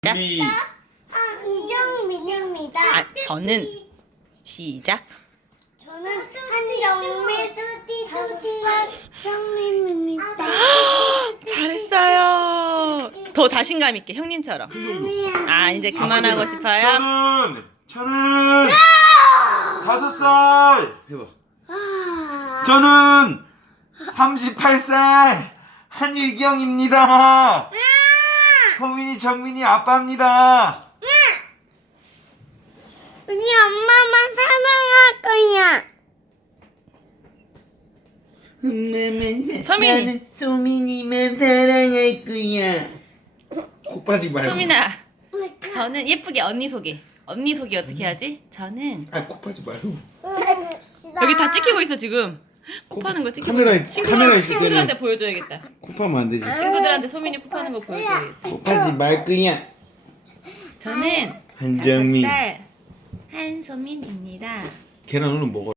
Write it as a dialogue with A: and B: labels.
A: 미.
B: 한정민입니다.
A: 저는 시작.
B: 저는 한정민 5살 정민입니다.
A: 잘했어요. 더 자신감 있게 형님처럼. 이제 그만하고 싶어요.
C: 저는 5살 해봐. 저는 38살 한일경입니다. 소민이 정민이 아빠입니다.
B: 우리 엄마만 사랑할 거야.
C: 엄마만
A: 소민이.
C: 나는 소민이만 사랑할 거야. 코 빠지지 말고.
A: 소민아, 저는 예쁘게 언니 소개. 언니 소개 어떻게 하지? 저는
C: 코 빠지 말고.
A: 여기 다 찍히고 있어 지금. 코 파는 거 찍히고
C: 카메라
A: 있어.
C: 카메라 있을
A: 친구들한테
C: 때는
A: 보여줘야겠다.
C: 코 파면 안 되지.
A: 친구들한테 소민이 코 파는 거 보여줘야겠다.
C: 코 파지 말 거야.
A: 저는
C: 한정민.
A: 5살 한소민입니다.
C: 계란 오늘 먹어.